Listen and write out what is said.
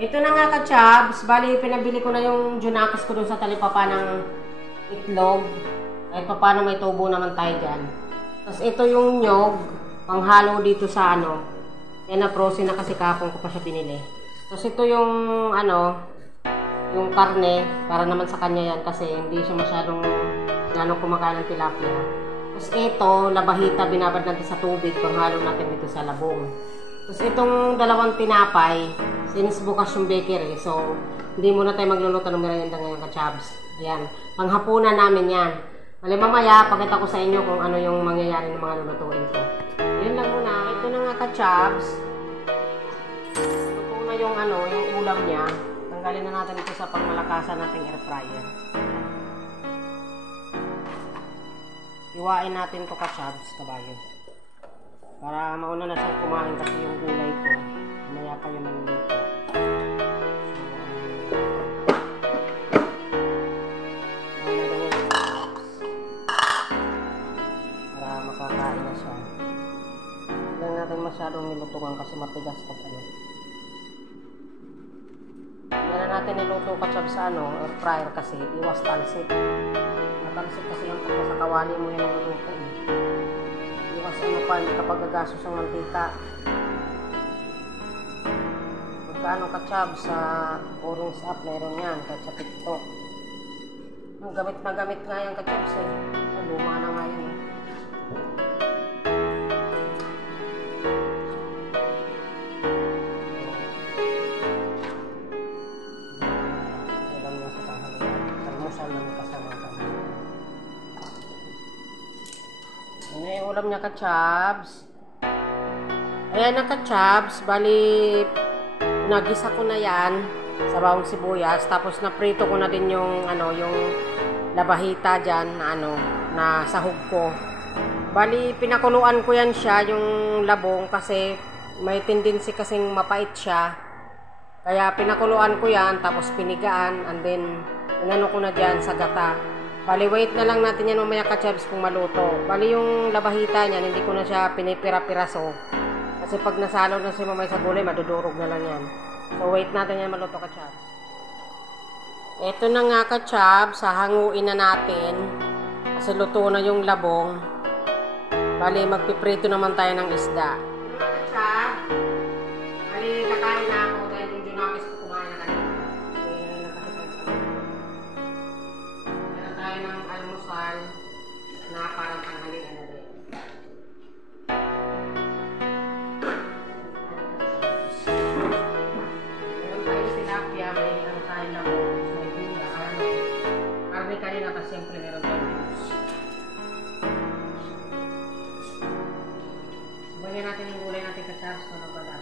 Ito na nga ka-chabs, bali pinabili ko na yung Junakis ko dun sa talipapa ng itlog. Kahit pa paano may tubo naman tayo dyan. Tapos ito yung nyog, panghalo dito sa ano. Yan na frozen na kasi kapon ko pa siya binili. Tapos ito yung ano, yung karne, para naman sa kanya yan kasi hindi siya masyadong gano'ng kumakain ng tilapia. Tapos ito, labahita, binabad natin sa tubig, panghalo natin dito sa labong. Tapos itong dalawang tinapay, since bukas yung bakery, so hindi muna tayo magluluto ng merienda ngayon ka-chabs. Ayan, panghapunan namin yan. Bali mamaya, pakita ko sa inyo kung ano yung mangyayari ng mga lulutuin ko. Yun lang muna. Ito na nga ka-chabs. Luto na yung ano, yung ulam niya. Tanggalin na natin ito sa pangmalakasan nating air fryer. Iwain natin to ka-chabs, kabayo. Para mauna na siyang kumain kasi yung gulay ko. Mamaya pa yung maluluto. Para makakain na siya. Hindi natin masyadong nilutungan kasi matigas pag ano. Hindi na natin niluto ka-chabs sa ano, air fryer kasi iwas talsik. Matalsik kasi yung pagka sa kawali mo yung niluluto. Iwas ano pa, hindi kapag gagasos ang mantika. Magkano ka-chabs sa orange app, meron yan, kahit sa TikTok. Gamit na gamit nga yan ka-chabs eh. Luma na nga yan eh. Alam nga sa tahanan. Kalmusan lang kasama kami. Ano yung ulam niya ka-chabs? Ayan na ka-chabs. Bali, nagisa ko na yan sa bawang sibuyas. Tapos naprito ko na din yung ano, yung labahita dyan na ano, na sahog ko. Bali, pinakuluan ko yan siya, yung labong, kasi may tendency kasing mapait siya. Kaya pinakuluan ko yan, tapos pinigaan, and then inano ko na dyan sa gata. Bali, wait na lang natin yan mamaya ka-chabs kung maluto. Bali, yung labahita niyan, hindi ko na siya pinipira-piraso. Kasi pag nasalo na si mamay sa gulay, madudurog na lang yan. So, wait natin yan maluto ka-chabs. Ito na nga ka-chabs, hahanguin na natin. Kasi luto na yung labong. Bali, magpiprito naman tayo ng isda. Ito na ka-chabs. Bali, kakain na ako dahil yung Junakis ko kumain na kanina. Kaya tayo ng almusal na parang tanghalian na rin. Meron tayo tilapia, may ano tayo na may gula, karne kanina kasi siyempre meron tayo juice. Sabayan natin yung gulay natin ka-chabs na nabala.